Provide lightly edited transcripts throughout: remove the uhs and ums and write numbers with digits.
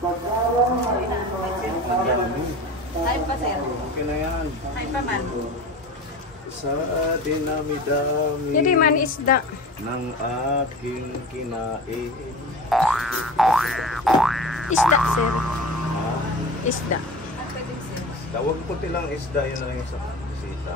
Ay pa, sir. Okay na yan. Ay pa man. Sa dinami-dami Hindi man isda. ng aking kinain. Isda, sir. Ha? Isda. Tawag ko tilang isda, yun na lang yung sa bisita.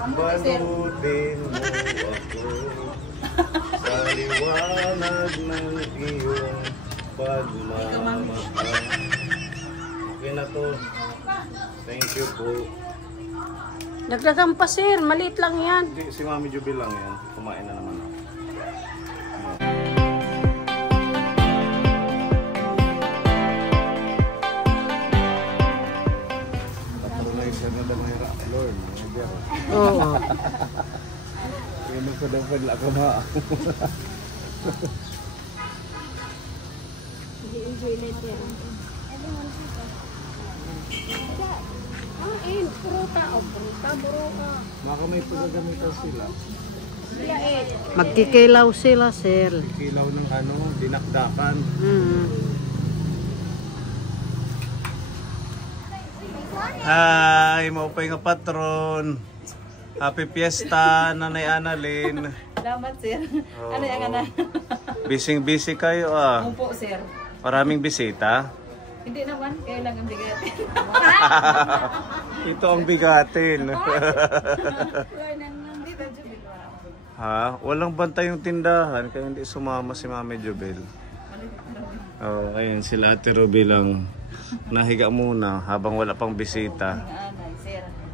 Balutin mo ako sa liwanag ng iyong pagmamahal. Okay na to. Thank you po. Dagdagan pa, sir. Maliit lang yan. Hindi, si Mami Jubil lang yan. Kumain na naman ako. Oo. Yun ko daw pala ako ma. Enjoy natin. Pruta. Pruta. Baka may pagagamitan sila. Magkikilaw sila, sir. Kilaw ng ano, dinakdakan. Hi, maupay nga patron. Happy Fiesta, Nanay Annalyn. Salamat, sir. Ano yung ana? Busy kayo ah. Opo, sir. Maraming bisita. Hindi naman, kayo lang ang bigat. Ito ang bigatin. Ha? Walang bantay yung tindahan kaya hindi sumama si Mami Jubel. Oh, ayun sila Ate Ruby lang. Nahiga muna habang wala pang bisita.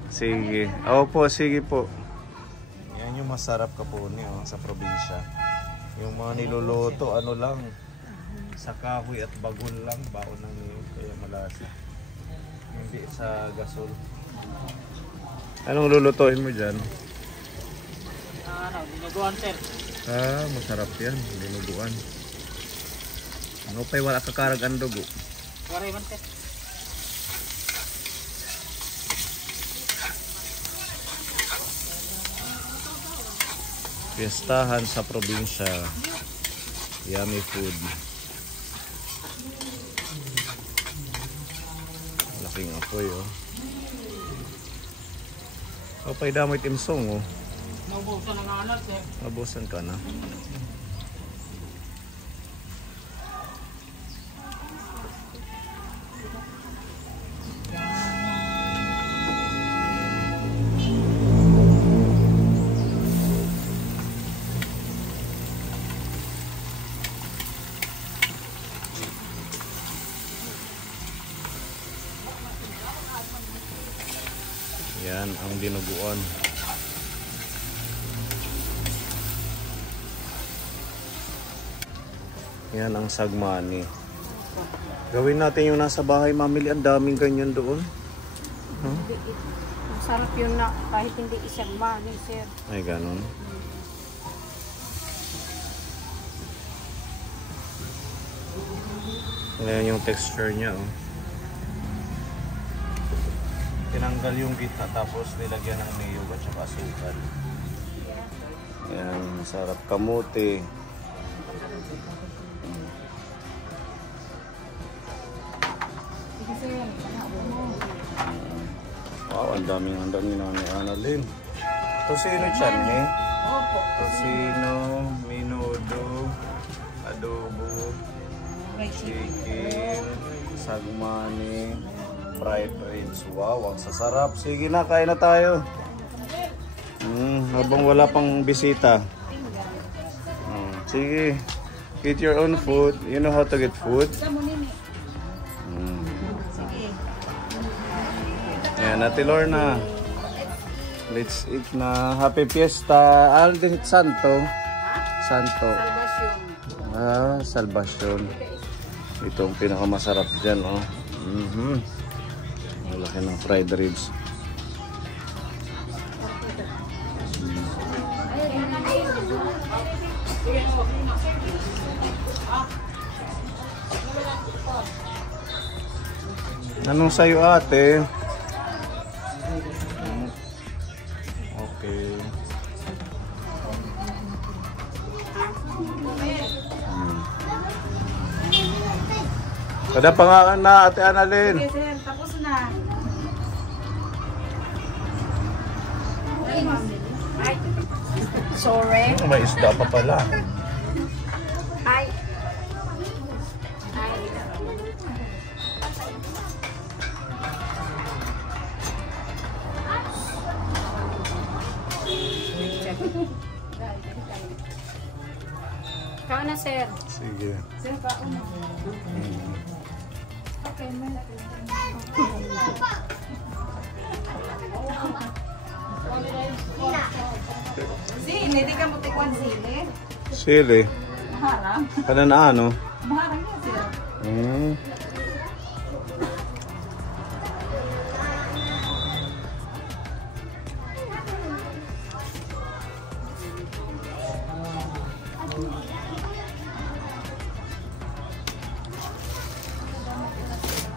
Sige. Opo, sige po. Yan yung masarap Kapuni sa probinsya. Yung mga niluluto, ano lang, sa kahoy at bagol lang, baon ng niyog, kaya malasa. Hindi sa gasol. Anong lulutuin mo dyan? Dinuguan, sir. Ah, masarap yan, dinuguan. Ano pa'y wala kakarag ang dugo? Waray man, sir. Fiestahan sa probinsya. Yummy food. Malaking apoy oh. Kapay damay timsong oh. Naubusan ang anak, sir. Naubusan ka na. Yan ang dinuguan. Yan ang sagmani. Gawin natin yung nasa bahay, Mamili. Ang daming ganyan doon. Huh? Masarap yun na kahit hindi isang mani, sir. Ay, ganun. Ngayon yung texture niya. Oh. Tinanggal yung gitna tapos nilagyan ng niyog at saka asukal. Yan, masarap. Kamote. Wow, ang daming handa ni Nanay Annalyn. Tosino chan eh? Opo. Tosino, minudo, adobo, chicken, sagmani, fried ribs. Wow, ang sasarap. Sige na, kain na tayo. Habang wala pang bisita. Sige, get your own food. You know how to get food? Yan, Ate Lorna. Let's eat na. Happy Fiesta. Alden Santo. Santo. Ah, Salvacion. Ito ang pinakamasarap dyan, oh. Malaki ng fried ribs. Anong sayo, ate? Okay. Kada pa nga na, Ate Annalyn. Sige, sir. Tapos na. Ay, sorry. May isda pa pala. Ay. Ay. Kau na, sir. Sige. Sir, kaon na. Okay, may Sili, di ka mo tikwan sili. Sili. Maharang. Kanan na ano? Maharang yan, sir. Hmm.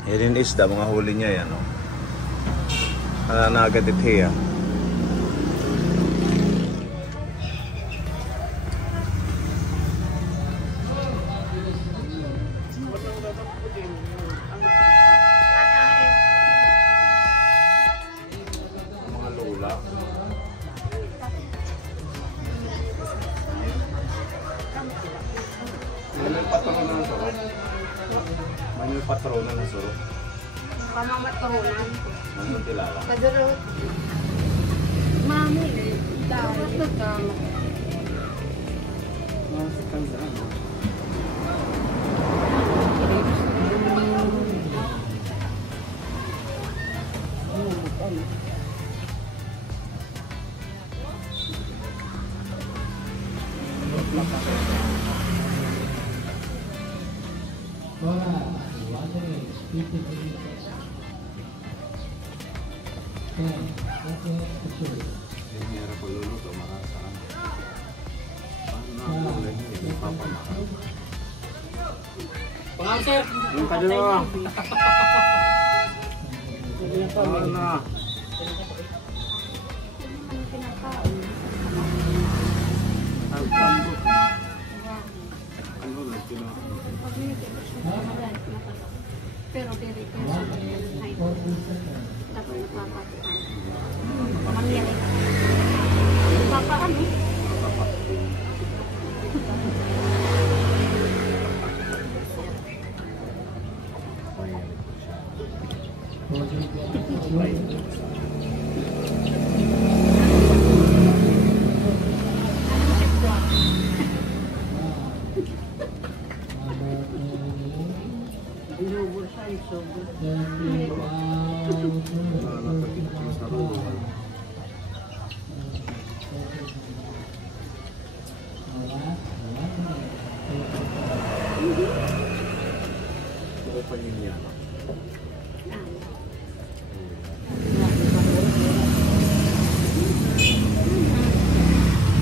Yan yung isda, mga huli niya yan. Oh. Na agad itiya. Mga lula. May patronan ng surok. May patronan ng surok. Pamamaturunan. Ano kilala? Kadurot. Mami, dahil nagkama. Pangal, sir. Yung kadalawa. na. Pero diri ko sa ay dapat napapatuan. Mangyari. Papaano?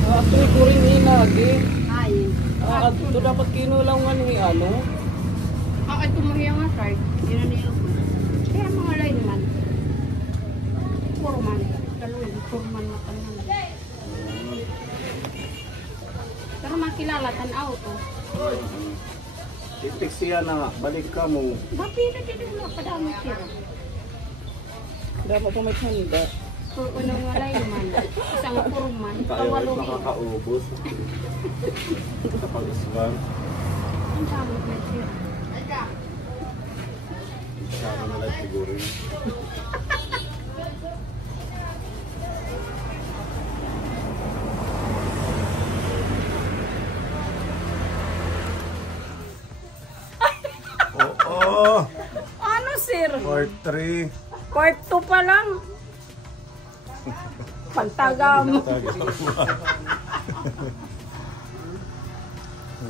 Actually, kuring hinagi. Ay. Ito dapat kinulangan ni ano. Ay tumuhiya nga sir. Yun na niyo. Kaya mga line man. Puro man. Dalawin. Puro man matanan. Pero makilala tanaw to. Itik siya na, balik ka mo. Bapira dito na padami sila. Dapat pa may handa. Puro unang nga line man. Isang puro man. Kawalo. Nakakaubos. Kapag isbang. Ang dami na sila. Sama na lang siguro yun. Oo! Ano sir? Part 3. Part 2 pa lang. Pagtagam.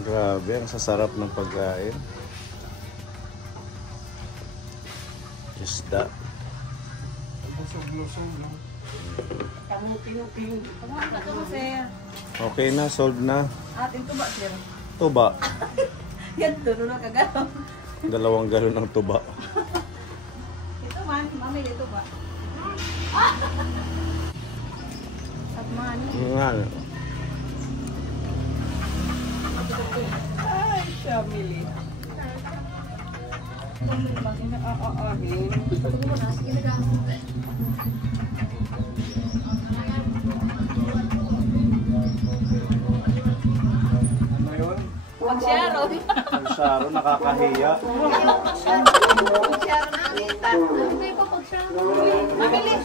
Grabe, ang sasarap ng pagkain. Isda. Kamu-ping-ping. Pangal ka mo, sir. Okay na, solved na. Atin to ba, sir? Tuba. Yan, tulo na kagalaw. 2 galon ng tuba. Ito man, mami, dito ba? At mani. Nga. Ay, family. Ano yun? Pag-sharon. Ang Sharon, nakakahiya. Pag-sharon na alita. Hindi pa pag-sharon. Mamili.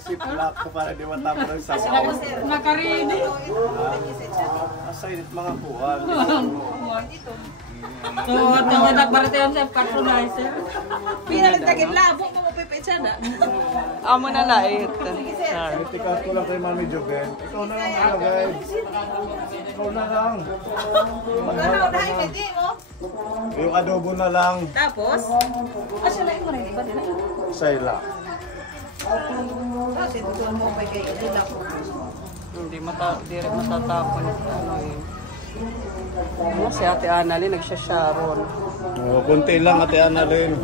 Siplak ko para di matapos ng sabaw. Nakarini. Asay mga kuwan. So, tawag nagbaratayan sa patronizer. Pinalitagin labo mo mo pipitsa na. Amo na lait. Itikat ko lang kay Mami Joven. Ikaw na lang ilagay. Ikaw na lang. Magkano na hindi mo. Yung adobo na lang. Tapos, asya na mo rin iba nila. Sayla. Kasi tutuan mo pa kay Lila ko. Hindi rin matatapon. Ano yun. Ano, si Ate Annalyn nagsasharon. Oh, kunti lang Ate Annalyn.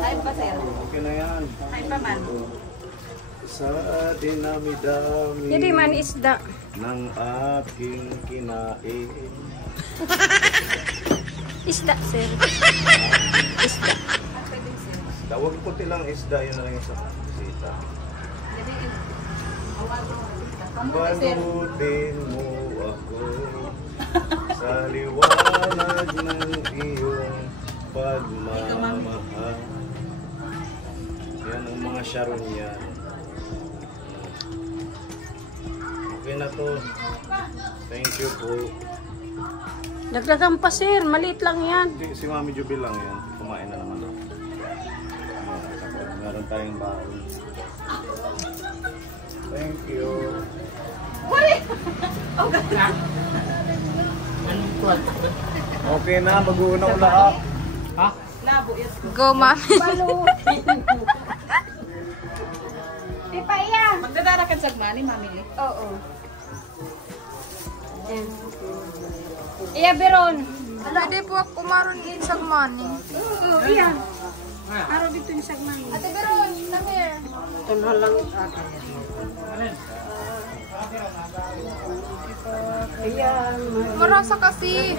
Ay pa sir. Okay na yan. Ay pa man. Sa dinami-dami Hindi man isda. ng aking kinain. Isda, sir. Isda. Dawag puti lang isda, yun na lang yung sa bisita. Balutin mo ako sa liwanag ng iyong pagmamahal. Yan ang mga Sharon yan. Okay na to. Thank you po. Dagdagan pa, sir. Maliit lang yan. Hindi, si Mami Jubil lang yan. Kumain na naman ako. Meron tayong baon. Thank you. Okay na, mag-uuna ko lahat. Labo yes. Go, mami. Di pa iya. Magdadara ka sa mani, mamili. Oo. Iya, Beron. Pwede po ako maroon din sa money. Oo, iya. Araw dito yung sagmani. Ate Beron, come here. Ito na lang akin. Ayan. Marasa kasi.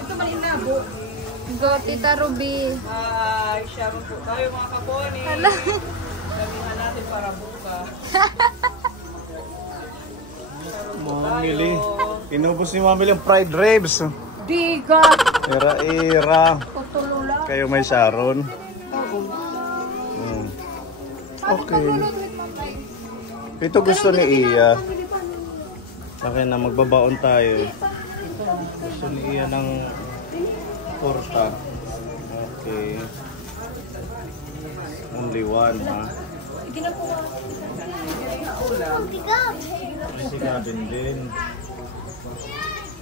Ito man yung labo. Go, Tita Ruby. Ay, Sharon po tayo mga kaponi. Hala. Sabihan natin para buka. Mamili. Inubos ni Mamili yung fried ribs. Bigat. Ira-ira. Tutulula. Kayo may Sharon. Okay. Ito gusto ni Iya. Okay na, magbabaon tayo. Gusto ni Iya ng torta. Okay. Only one, ha? Si Gavin din.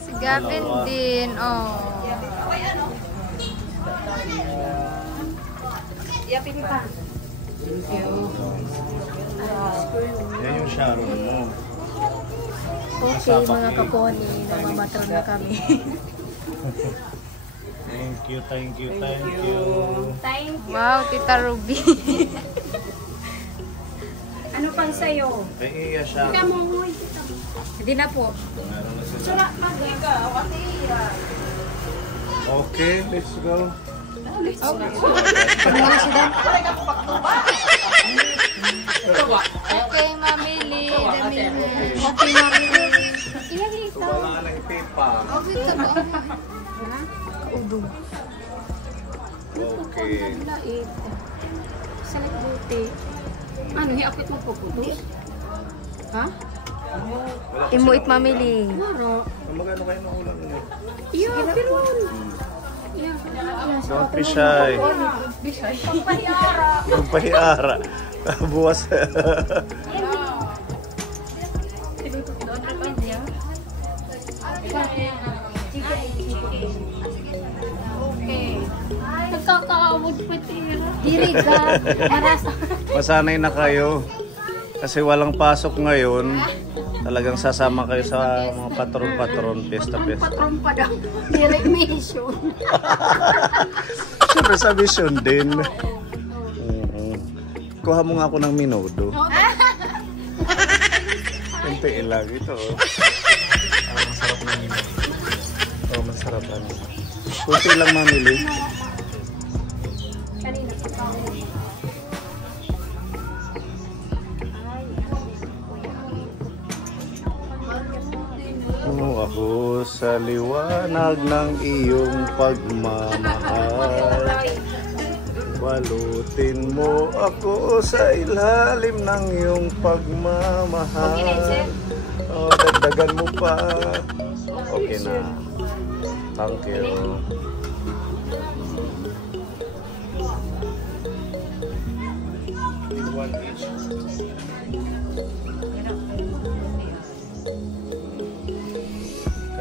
Si Gavin din. Oh. Yapin pa. Yan yung Sharon mo. Okay, mga kaponi. Namamatran na kami. Thank you, thank you, thank you. Thank you. Wow, Tita Ruby. Ano pang sayo? Kay Iya siya. Hindi na po. Meron na sila. Sura, Ikaw, kasi Okay, let's go. Okay, mamili. Damili. Okay, mamili. Iyan ito. Wala ka ng pipa. Okay, ito ba? udog. Okay. Lait. Salit buti. Ano, hiapit mo po putos? Ha? Imuit mamili. Maro. Magkano kayo ng ulam nyo? Iya, pero... Don't be shy. Magpahiara. Buwas. Nakakaawod pa tira. Diriga. Marasa. Masanay na kayo. Kasi walang pasok ngayon. Talagang sasama kayo sa mga patron-patron, pesta-pesta. Patron pa daw. Direct mission. Siyempre sa vision din. Kuha mo nga ako ng minudo. Kunti ilang ito. Masarap na minudo. Oh, masarap na. Kunti lang mamili. Kanina pa tao. Ako sa liwanag ng iyong pagmamahal. Balutin mo ako sa ilalim ng iyong pagmamahal. Oh, dagdagan mo pa. Okay na. Thank you.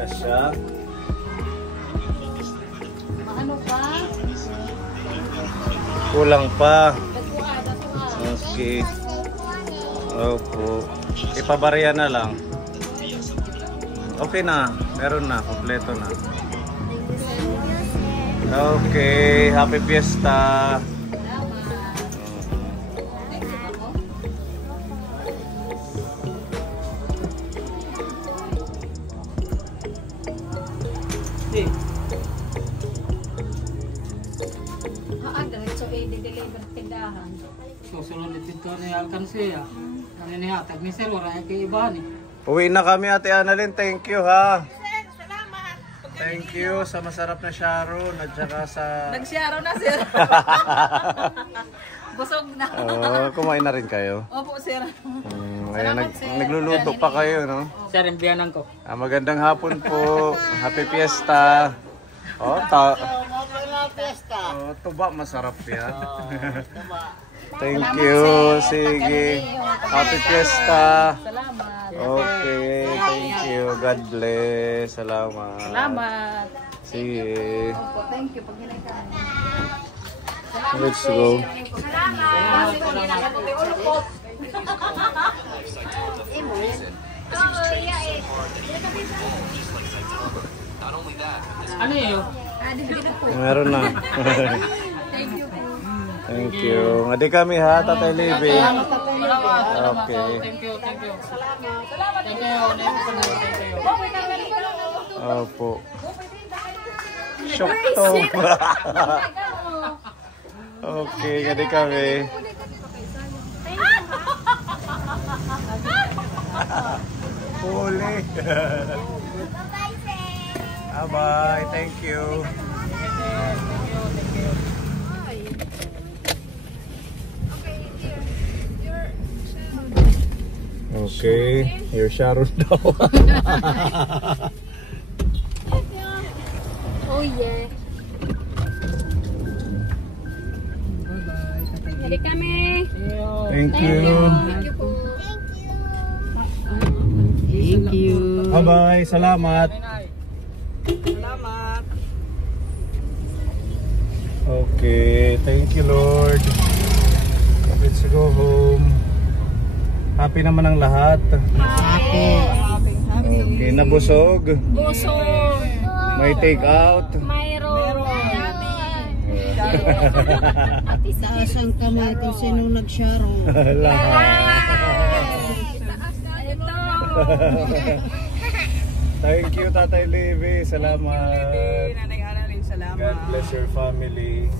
Kasya. Ano pa? Kulang pa. Datuwa. Okay. Opo. Ipabarya na lang. Okay na. Meron na. Kompleto na. Okay. Happy Fiesta. Diretso i-deliver tindahan. Susunod dito ni Alcancía. Ano ni hatag ni Sir, wala kay iba ni. Uwi na kami, Ate Annalyn. Thank you, ha. Thank you sa masarap na Sharon at saka sa... Nag-share na, sir. Busog na. Kumain na rin kayo. Opo, sir. Ayan, nagluluto pa kayo, no? Sir, imbiyanan ko. Magandang hapon po. Happy Fiesta. Oh, tuba, masarap yan. Thank you. Sige. Happy Fiesta. Salamat. Okay, thank you. God bless. Salamat. Salamat. Sige. Opo, thank you. Pag hinagkaan. Let's go. Ano yun? Meron na. Thank you. Adi kami, ha, Tatay Libby. Okay. Thank you. Thank you. Opo. Shock to. Okay, adi kami. Huli. Bye-bye. Thank you. Okay, your Sharon daw. Oh yeah. Jadi kami. Thank you. Thank you po. Thank you. Bye-bye. Salamat. Salamat. Okay, thank you, Lord. Let's go home. Happy naman ang lahat. Okay, nabusog. Busog. May take out. Mayroon. Taas ang kamay kung sinong nag-sharo. Thank you, Tatay Libby. Salamat. Nanay Annalyn, salamat. God bless your family.